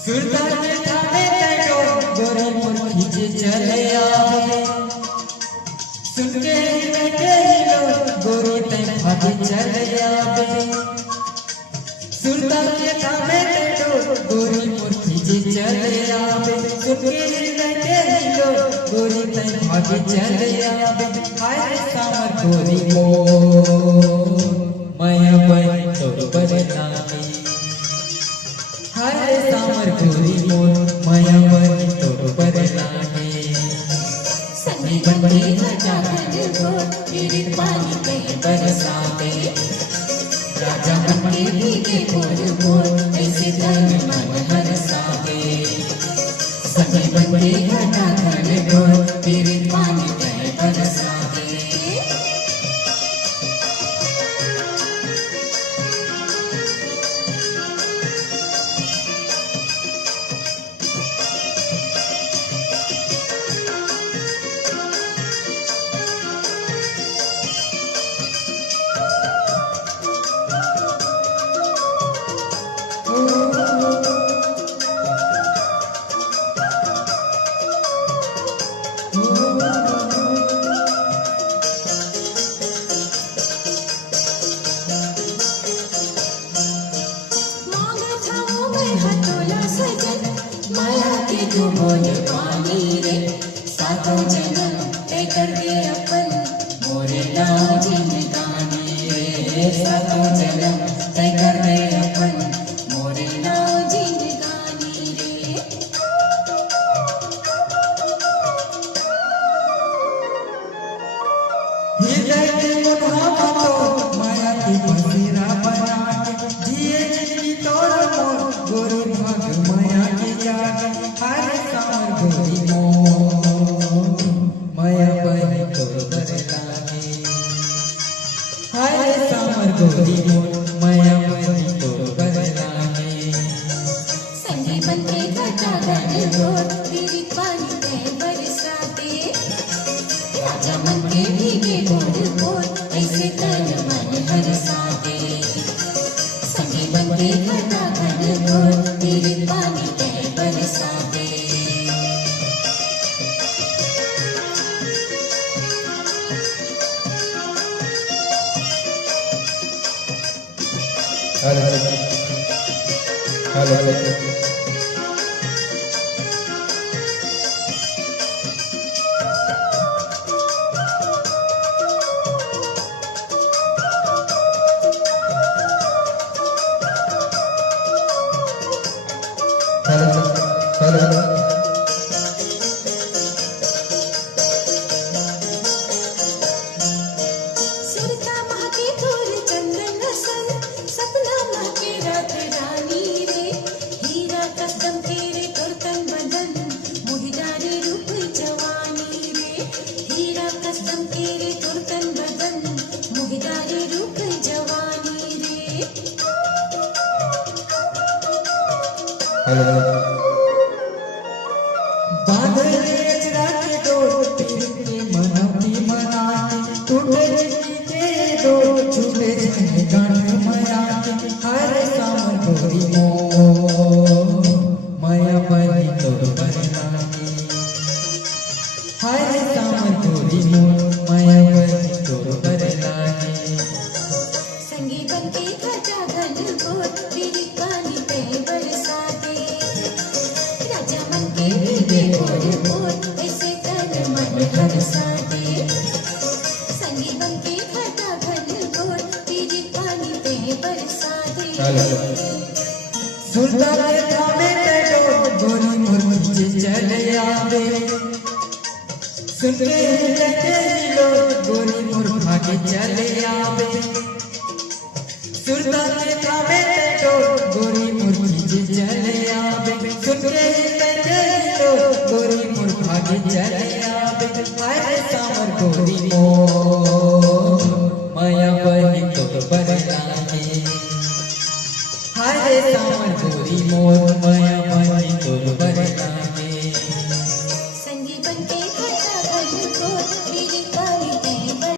सुल्तान के थाने तैको गोरी मुर्खी जे चले आवे सुन के बैठे लो गोरी तै भागे चले आवे सुल्तान के थाने तैको गोरी मुर्खी जे चले आवे सुन के बैठे लो गोरी तै भागे चले आवे हाय सामर गोरी मो माया बन तो बरनामी हाय सामर गोरी मोर माया बनी तो बरनामी संगी बंदे राजा बन गो तेरे पानी कहीं बरसाते राजा बन के भीगे बोल बोल ऐसे तन मन हरसाते संगी बंदे राजा बन गो तेरे पानी कहीं बरसाते माया के जो बोल पानी रे सातों जन्म तय कर दे अपन मोरे नाम जिंदगानी रे सातों जन्म तय कर दे अपन मोरे नाम जिंदगानी रे हृदय के मुहावा तो माया की बसेरा बना के जिए जिंदगी तोर मोर गोरी भाग माया की जाग हाय सामर गोरी मोर माया बनी तो बरनामी हाय सामर गोरी मोर माया बनी तो बरनामी संगी बनके घटा गन गोर तेरी पानी में बरसाते राजा मन के भीगे बोल बोल ऐसे तन मन हरसाते संगी बनके घटा गन गोर तेरी पानी में बरसाते सुरता माँ के धूल चंदन रसन सपना माँ के रात रानी रे हीरा कदम तेरे तुरतन बदन मोहिदारी रूप जवानी रे हीरा कदम तेरे तुरतन बदन मोहिदारी रूप जवानी रे बांधे अजरा के डोर पीर के मनौती मना के टूटे जिंदगी के डोर छूटे जाए गांठ माया के हर सामर गोरी मोर माया बनी तो बरनामी हर सामर गोरी मोर माया बनी तो बरनामी संगी बनके घटा गन गोर तेरी पानी पे बरसाते राजा मन के भीगे बोल बोल ऐसे तन मन हरसाते संगी बनके घटा गन गोर तेरी पानी पे बरसाते सुल्तान के थाने तैको गोरी मुर्खी जे चले आवे सुन के बैठे लो गोरी मुर्खा के चले आवे सुल्तान के थाने तैको गोरी मुर्खी जे चले आवे सुन के बैठे लो गोरी मुर्खा के चले आवे हाय सामर गोरी मोर माया तो बरलागे हाय रे सावन गोरी मोर माया माई तो